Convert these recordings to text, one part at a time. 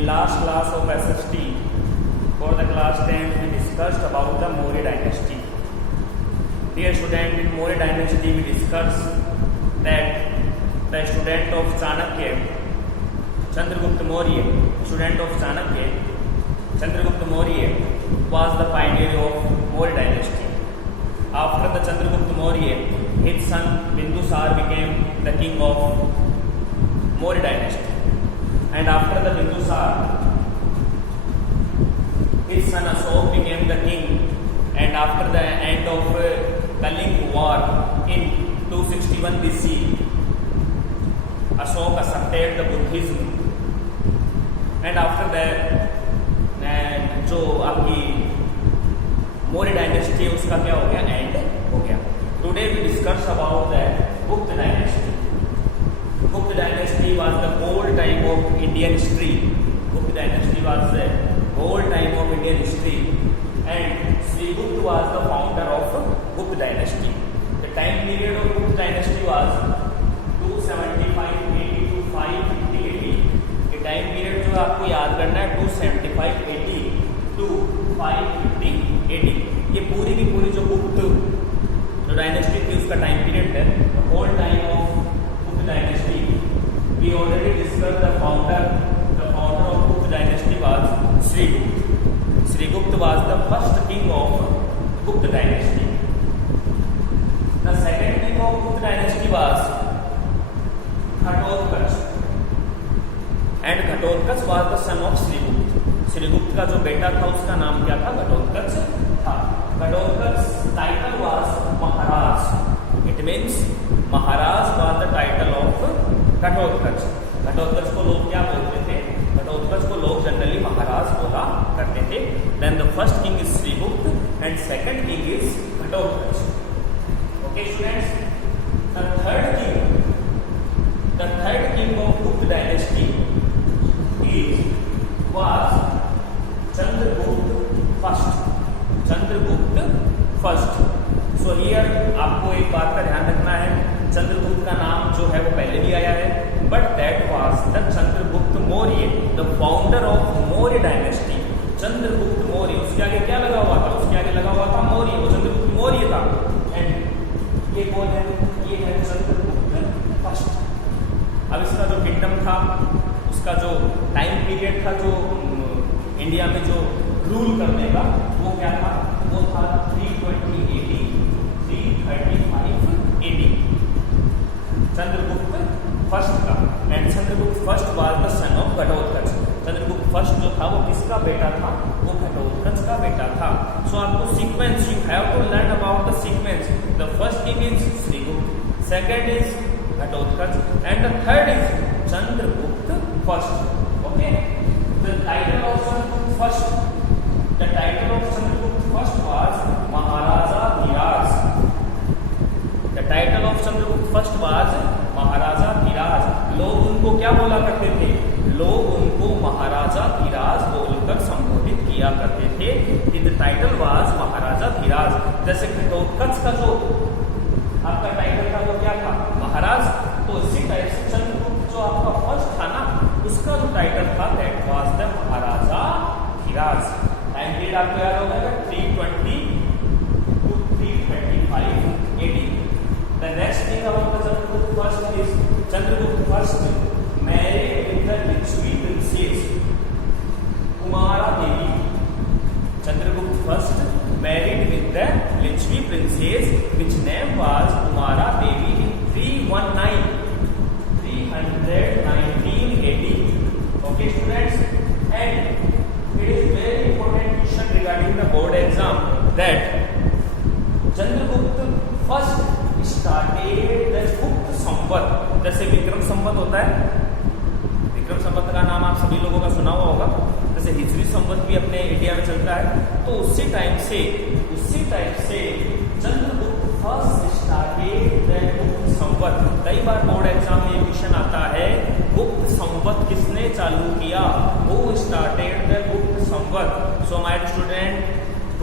In last class of SST, for the class 10, we discussed about the Maurya dynasty. Dear student, in Maurya dynasty, we discussed that the student of Chanakya, Chandragupta Maurya, student of Chanakya, Chandragupta Maurya, was the pioneer of Maurya dynasty. After the Chandragupta Maurya, his son Bindusar became the king of Maurya dynasty. And after the Bindusar, his son Ashok became the king. And after the end of Kalinga war in 261 BC, Ashok accepted the Buddhism. And after that, जो आपकी Maurya dynasty है उसका क्या हो गया, end हो गया. Today we discuss about the Gupta dynasty. Gupta dynasty was the gold time of Indian history. Gupta dynasty was the gold time of Indian history and Shrigupta was the founder of Gupta dynasty. The time period of Gupta dynasty was 275 AD to 550 AD. ये time period जो आपको याद करना है 275 AD to 550 AD. ये पूरी की पूरी जो गुप्त जो डायनेस्टी थी उसका टाइम पीरियड है. The whole time of Gupta dynasty we already discuss the founder of Gupta dynasty was Shrigupta. Shrigupta was the first king of Gupta dynasty. The second king of Gupta dynasty was Ghatotkacha and Ghatotkacha was the son of Shrigupta. Shrigupta का जो बेटा था उसका नाम क्या था, घटोत्कच था. Ghatotkacha title was Maharaj. It means Maharaj was the title of Ghatotkacha. Ghatotkacha को लोग क्या बोलते थे, घटोत्कच को लोग जनरली महाराज बोला करते थे. Then the first king is Shrigupta and second king is Ghatotkacha. Okay students, the third king of Gupta dynasty was Chandragupta first. Chandragupta first. So here आपको एक बात का ध्यान रखना है, चंद्रगुप्त का नाम जो है वो पहले भी आया है, but that was the Chandragupta Maurya, the founder of Maurya dynasty. Chandragupta Maurya, उसके आगे क्या लगा हुआ था, उसके आगे लगा हुआ था मौर्य, वो चंद्रगुप्त मौर्य था. एंड ये कौन है, ये है चंद्रगुप्त फर्स्ट. अब इसका जो किंगडम था उसका जो टाइम पीरियड था, जो इंडिया में जो रूल करने का, वो क्या था, वो था 320 AD 335 AD. चंद्रगुप्त फर्स्ट का. And Chandragupta first was the son of Ghatotkacha. Chandragupta first जो था वो किसका बेटा था, वो घटोत्कच का बेटा था. सो आपको sequence, you have to learn about the sequence. The first king is Shrigupta, second is Ghatotkacha and the third is Chandragupta first. Okay. The title of Chandragupta first was Maharaja Dhiraj. The title of Chandragupta first was Maharaja Dhiraj. लोग उनको क्या बोला करते थे, लोग उनको महाराजा धीराज बोलकर संबोधित किया करते थे. The title was महाराजा धीराज. जैसे घटोत्कच का जो आपका टाइटल था वो क्या था, महाराज. तो इसी टाइप से चंद्रगुप्त जो आपका फर्स्ट था ना, उसका जो टाइटल था that was the Maharaja Dhiraj. Time period आपको याद होगा 320 to 325 AD. The next thing about the Chandragupta first is Chandragupta first married with the Licchavi princess Kumara Devi. Chandragupta first married with the Lichvi princess which name was Kumara Devi in 319 AD. Okay students, and it is very important question regarding the board exam that Chandragupta first started the Gupta Samvat. जैसे विक्रम संवत होता है, विक्रम संवत का नाम आप सभी लोगों का सुना हुआ होगा. जैसे हिजरी संवत भी अपने इंडिया में चलता है, तो उसी टाइप से चंद्रगुप्त फर्स्ट स्टार्टेड द गुप्त संवत. कई बार बोर्ड एग्जाम में क्वेश्चन आता है, गुप्त संवत किसने चालू किया, हु स्टार्टेड द गुप्त संवत. सो माय स्टूडेंट,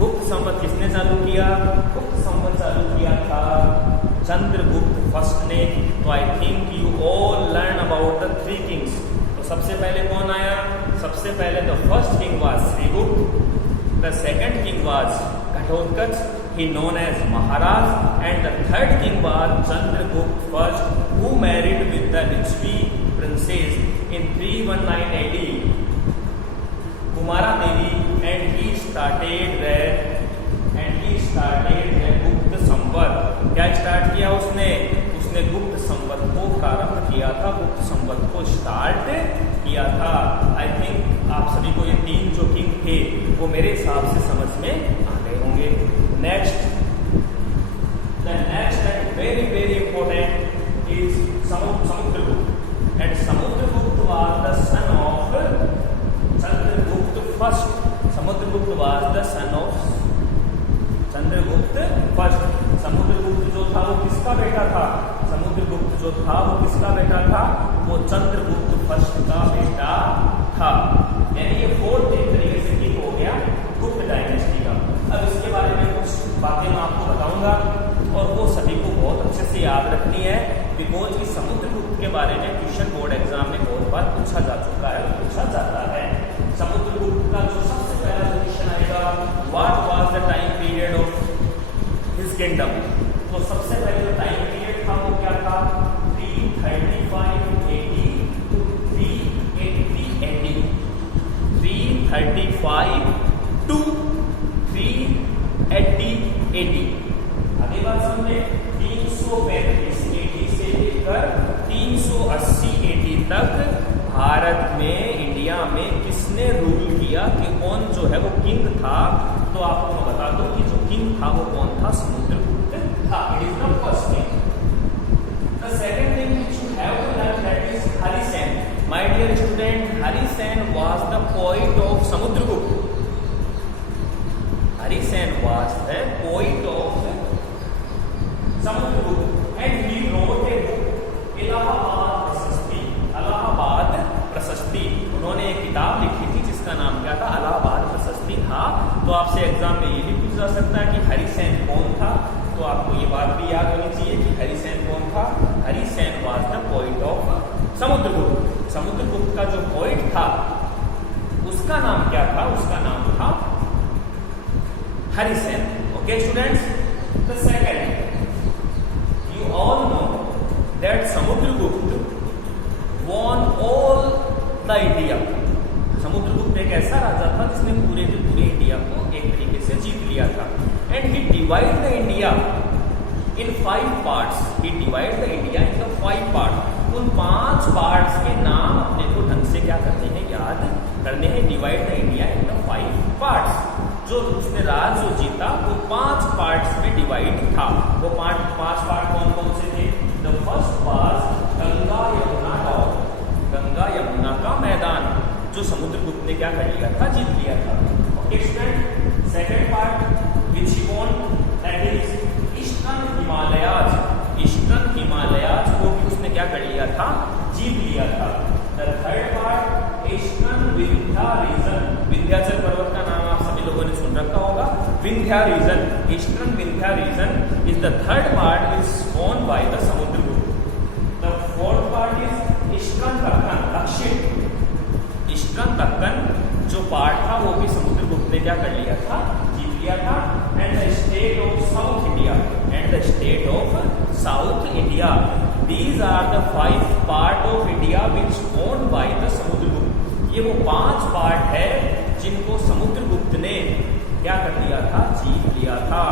गुप्त संवत किसने चालू किया, गुप्त संवत चालू किया था चंद्रगुप्त फर्स्ट ने. तो I think you all learn about the three kings. तो सबसे पहले कौन आया, सबसे सबसे पहले the first king was Shrigupta, the second king was Ghatotkacha, he known as Maharaj, and the third king was Chandragupta first, who married with the Lichvi princess in 319 AD, Kumara Devi, and he started the गुप्त संवत। क्या start किया उसने गुप्त संवत को प्रारंभ किया था, गुप्त संवत को स्टार्ट किया था। आई थिंक आप सभी को ये 3 जो किंग थे वो मेरे हिसाब से समझ में आ गए होंगे। Next, the next and very very important is Samudragupta, and Samudragupta was the son of Chandragupta first. Samudragupta was the son of Chandragupta first. Samudragupta जो था वो किसका बेटा था? समुद्रगुप्त जो था वो किसका बेटा था? वो चंद्रगुप्त फर्स्ट का बेटा था। यानी ये 4th एक तरीके से ठीक हो गया गुप्त डायनेस्टी का। अब इसके बारे में कुछ बातें मैं आपको बताऊंगा और वो सभी को बहुत अच्छे से याद रखनी है, बिकॉज कि समुद्रगुप्त के बारे में क्वेश्चन बोर्ड एग्जाम में बहुत बार पूछा जा चुका है, पूछा जाता है। समुद्रगुप्त का जो सबसे पहला क्वेश्चन आएगा, what was the time period of his kingdom. तो सबसे पहले जो टाइम पीरियड था वो क्या था? 335 AD to 380 AD। 335 to 380 AD। आगे बात समझे, 335 AD से लेकर 380 AD तक भारत में, इंडिया में किसने रूल किया, कि कौन जो है वो किंग था? तो आपको मैं बता दूं कि जो किंग था वो कौन था? समुद्रगुप्त था। It is the first thing. The second thing which you have to learn that is Harisen. My dear student, Harisen was the poet of Samudragupta. Harisen was the poet of Samudragupta and he wrote a book Allahabad Prashasti. Allahabad प्रशस्ति, उन्होंने एक किताब लिखी थी जिसका नाम क्या था? इलाहाबाद प्रशस्ति था। तो आपसे एग्जाम में ये भी पूछा जा सकता है कि हरिसेन कौन था, तो आपको ये बात भी याद होनी चाहिए कि हरिसेन कौन था? Harisen was the poet of Samudragupta. Samudragupta का जो पोएट था उसका नाम क्या था? उसका नाम था Harisen. Okay students, the second, you all know that Samudragupta won all the India. Samudragupta एक ऐसा राजा था जिसने पूरे के पूरे इंडिया को एक तरीके से जीत लिया था। And he divide the India in 5 parts. He divide the India in the 5 part. उन 5 पार्ट्स के नाम अपने को ढंग से क्या करने हैं? याद करने हैं। Divide the India in the 5 parts. जो उसने राज जो जीता वो 5 पार्ट्स में डिवाइड था। वो 5 पार्ट कौन कौन से थे? The first was Ganga Yamuna doll, Ganga Yamuna का मैदान, जो समुद्रगुप्त ने क्या कर लिया था? जीत लिया था। Okay student, second part which he won, that is eastern Himalayas. Eastern Himalayas को भी उसने क्या कर लिया था? जीत लिया था। The third part eastern Vindhya region. Vindhyachal पर्वत का नाम आप सभी लोगों ने सुन रखा होगा, Vindhya region. Eastern Vindhya region is the third part is own by the Samudragupta. The fourth part is eastern Deccan, दक्षिण ईस्टर्न दक्कन जो पार्ट था वो भी समुद्रगुप्त ने क्या कर लिया था? जीत लिया था। And the state of south India, and the state of south India, these are the 5 part of India which owned by the Samudragupta. ये वो 5 पार्ट है जिनको समुद्रगुप्त ने क्या कर लिया था? जीत लिया था।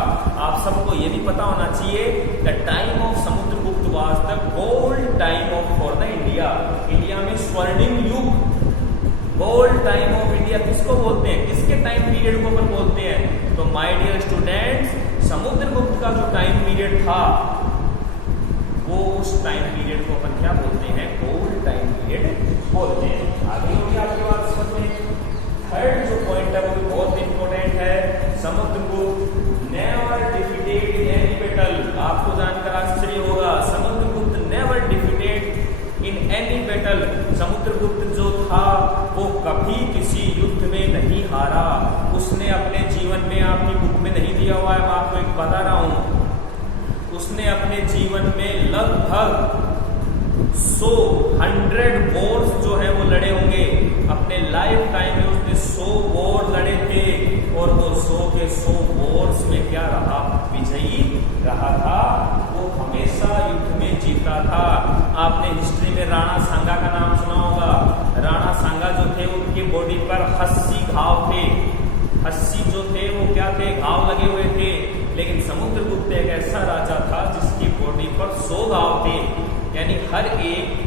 आप सबको ये भी पता होना चाहिए the time of Samudragupta was the gold time of for the India. India में स्वर्णिम युग, गोल्ड टाइम ऑफ इंडिया किसको बोलते हैं? किसके टाइम पीरियड को अपन बोलते हैं? तो माय डियर स्टूडेंट्स, समुद्रगुप्त का जो टाइम पीरियड था वो उस टाइम पीरियड को अपन क्या बोलते हैं? गोल्ड टाइम पीरियड बोलते हैं। आगे होगी आपकी बात समझ में। थर्ड जो पॉइंट है वो भी बहुत इंपॉर्टेंट है। Samudragupta never defeated in any battle. आपको जानकर आश्चर्य होगा, Samudragupta never defeated in any battle. Samudragupta जो था वो कभी किसी युद्ध में नहीं हारा। उसने अपने जीवन में, आपकी बुक में नहीं दिया हुआ है, मैं आपको एक बता रहा हूं, उसने अपने जीवन में लगभग 100 वॉर्स जो है वो लड़े होंगे। अपने लाइफ टाइम में उसने 100 वॉर लड़े थे और वो 100 के 100 वॉर्स में क्या रहा, विजयी रहा था। वो हमेशा युद्ध में जीता था। आपने हिस्ट्री में राणा सांगा का नाम सुना होगा। राणा सांगा जो थे उनके बॉडी पर 80 घाव थे। 80 जो थे वो क्या थे, घाव लगे हुए थे। लेकिन समुद्रगुप्त एक ऐसा राजा था जिसकी बॉडी पर 100 घाव थे। यानी हर एक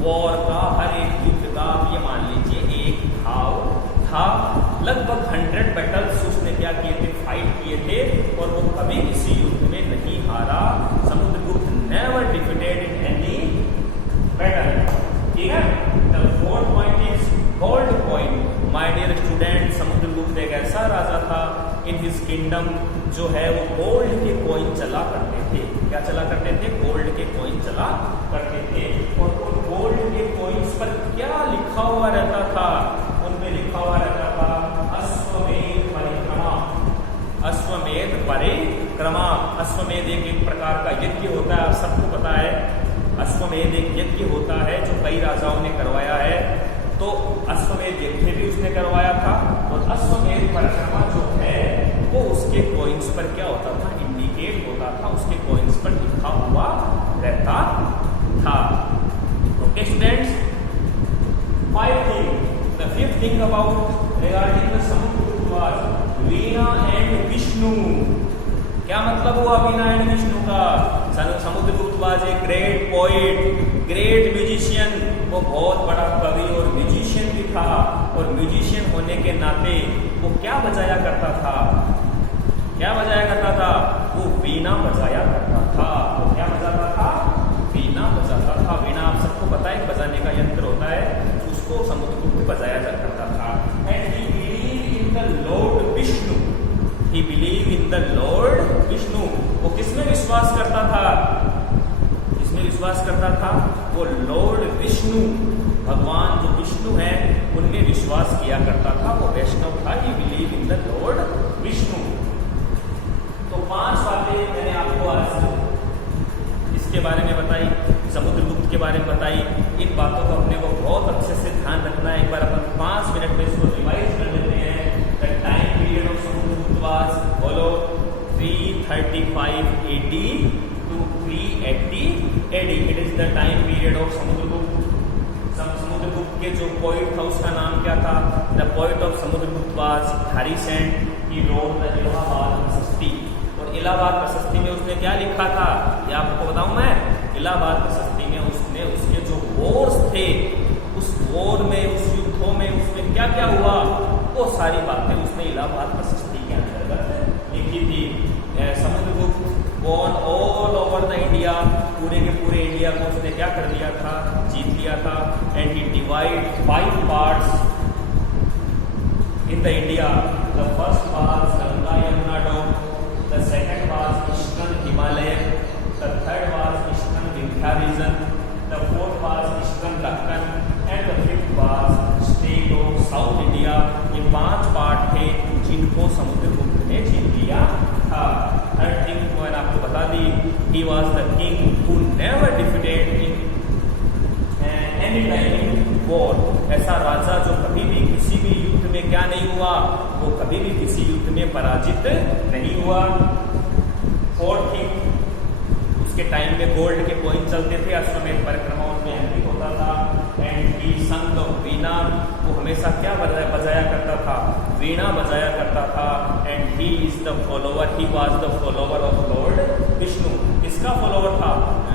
वॉर का, हर एक युद्ध का आप ये मान लीजिए एक घाव था। लगभग 100 बैटल्स उसने क्या किए थे, फाइट किए थे और वो कभी किसी युद्ध में नहीं हारा। Samudragupta never defeated in any battle. ठीक है। The fourth point is gold coin. My dear student, Samudragupta एक ऐसा राजा था, इन हिज किंगडम जो है वो गोल्ड के कॉइन चला करते थे। क्या चला करते थे, गोल्ड के कॉइन चला करते थे। और उन गोल्ड के कॉइन्स पर क्या लिखा हुआ रहता था, उनमें लिखा हुआ रहता था अश्वमेध परिक्रमा। अश्वमेध परिक्रमा। अश्वमेध एक प्रकार का यज्ञ होता है, आप सबको पता है। अश्वमेध एक यज्ञ होता है जो कई राजाओं ने करवाया है। तो अश्वमेध यज्ञ भी उसने करवाया था और अश्वमेध परिक्रमा जो है वो उसके कॉइन्स पर क्या होता था, इंडिकेट होता था, उसके कॉइन्स पर लिखा हुआ रहता था। Okay students, the fifth thing about regarding the Samudragupta was Veena and Vishnu. क्या मतलब हुआ वीणा एंड विष्णु का? Samudragupta was a great poet, great musician. वो बहुत बड़ा कवि और म्यूजिशियन भी था। और म्यूजिशियन होने के नाते वो क्या बजाया करता था, क्या बजाया करता था, वो वीणा बजाया करता था। वो क्या बजाता था, वीणा बजाता था। वीणा आप सबको पता है बजाने का यंत्र होता है, उसको समुद्रगुप्त बजाया करता था। And he believe in the Lord Vishnu. He believe in the Lord Vishnu. वो किसमें विश्वास करता था, किसमें विश्वास करता था, वो लॉर्ड विष्णु, भगवान जो विष्णु है उनमें विश्वास किया करता था। वो वैष्णव था। ही believe in the Lord Vishnu. तो 5 बातें मैंने आपको आज इसके बारे में बताई, समुद्रगुप्त के बारे में बताई। इन बातों को अपने को बहुत अच्छे से ध्यान रखना है। एक बार अपन 5 मिनट में इसको रिवाइज कर लेते हैं। The time period of Samudragupta was बोलो 335 AD to 380 AD। It is the time period of Samudragupta. Samudragupta के जो पोइट था उसका नाम क्या था, the poet of Samudragupta was Harisena. He wrote the Allahabad Prashasti. और इलाहाबाद प्रशस्ति में उसने क्या लिखा था, ये आपको बताऊं मैं। इलाहाबाद प्रशस्ति में उसने उसके जो वॉर्स थे, उस वॉर में, उस युद्धों में उसमें क्या क्या हुआ, वो सारी बातें उसने इलाहाबाद प्रशस्ति के अंतर्गत लिखी थी। Samudragupta gone all over the India. पूरे के पूरे इंडिया को उसने क्या कर दिया था, जीत लिया था। And he divide 5 parts in the India. The first was Ganga Yamuna Dome, the second was Eastern Himalaya, the third was Eastern Vindhya region, the fourth was Eastern Deccan and the fifth was state of South India. ये 5 part थे जिनको समुद्रगुप्त ने जीत लिया था। Third thing मैंने आपको बता दी, he was the king who never defeated in any time in war। ऐसा राजा जो कभी भी किसी भी युद्ध में क्या नहीं हुआ, वो कभी भी किसी युद्ध में पराजित नहीं हुआ। फोर्थ थिंग, उसके टाइम में गोल्ड के कॉइन चलते थे, अश्वमेध परिक्रमा उनमें अंकित होता था। एंड ही संग ऑफ वीणा, वो हमेशा क्या बजाया करता था, वीणा बजाया करता था। And he is the follower, he was the follower of Lord Vishnu. किसका फॉलोवर था,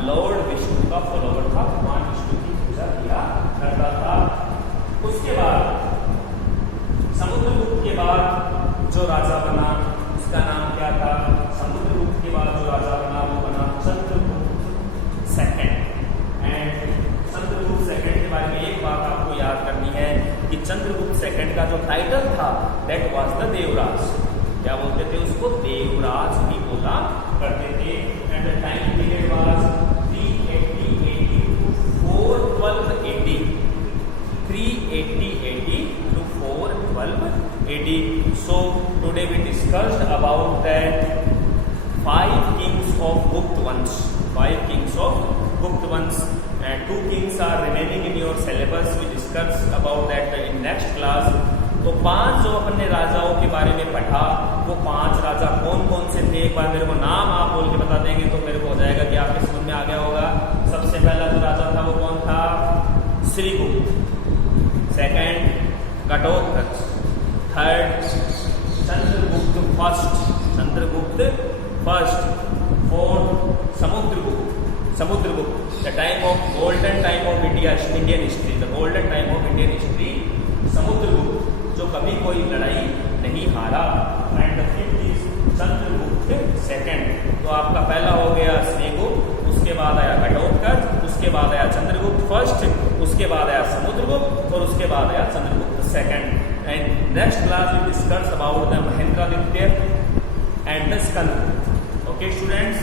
लॉर्ड विष्णु का फॉलोवर था। भगवान विष्णु की पूजा किया करता था। उसके बाद समुद्रगुप्त के बाद जो राजा बना उसका नाम क्या था, समुद्रगुप्त के बाद जो राजा बना वो बना Chandragupta second. And Chandragupta second के बारे में एक बात आपको याद करनी है कि चंद्रगुप्त सेकंड का जो टाइटल था दैट वाज द देवराज। क्या बोलते थे उसको, देवराज भी बोला करते थे। And the time period was 380 AD to 412 AD। 380 AD to 412 AD। So today we discussed about that 5 kings of Gupta Vansh, 5 kings of Gupta Vansh। and 2 kings are remaining in your syllabus. We discuss about that in next class. तो 5 जो अपन ने राजाओं के बारे में पढ़ा, वो 5 राजा कौन कौन से थे, एक बार मेरे को नाम आप बोल के बता देंगे तो मेरे को हो जाएगा कि आपके समझ में आ गया होगा। सबसे पहला जो राजा था वो कौन था? Shrigupta. Second Ghatotkacha. Third Chandragupta first. Fourth Samudragupta. The time of golden time of Indian history, the golden time of Indian history, Samudragupta जो कभी कोई लड़ाई नहीं हारा। And the fifth is Chandragupta second. तो आपका पहला हो गया श्रीगुप्त, उसके बाद आया घटोत्कच, उसके बाद आया चंद्रगुप्त फर्स्ट, उसके बाद आया समुद्रगुप्त और उसके बाद आया Chandragupta second. And next class we discuss about the Mahendragupta and the Skandagupta. Okay students,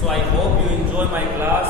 so I hope you enjoy my class.